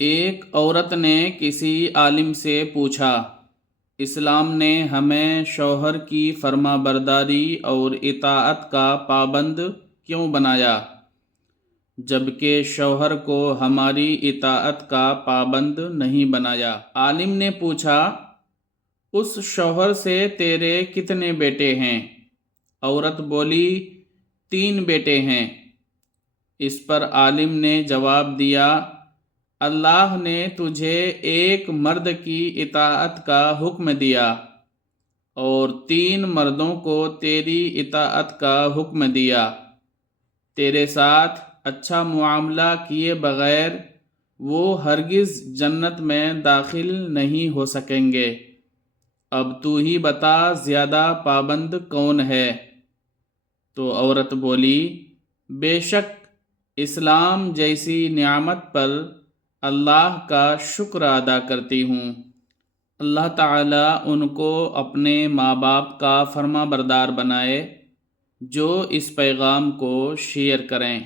ایک عورت نے کسی عالم سے پوچھا، اسلام نے ہمیں شوہر کی فرما برداری اور اطاعت کا پابند کیوں بنایا، جبکہ شوہر کو ہماری اطاعت کا پابند نہیں بنایا؟ عالم نے پوچھا، اس شوہر سے تیرے کتنے بیٹے ہیں؟ عورت بولی، 3 بیٹے ہیں۔ اس پر عالم نے جواب دیا، اللہ نے تجھے ایک مرد کی اطاعت کا حکم دیا اور 3 مردوں کو تیری اطاعت کا حکم دیا۔ تیرے ساتھ اچھا معاملہ کیے بغیر وہ ہرگز جنت میں داخل نہیں ہو سکیں گے۔ اب تو ہی بتا، زیادہ پابند کون ہے؟ تو عورت بولی، بے شک اسلام جیسی نعمت پر اللہ کا شکر ادا کرتی ہوں۔ اللہ تعالیٰ ان کو اپنے ماں باپ کا فرما بردار بنائے جو اس پیغام کو شیئر کریں۔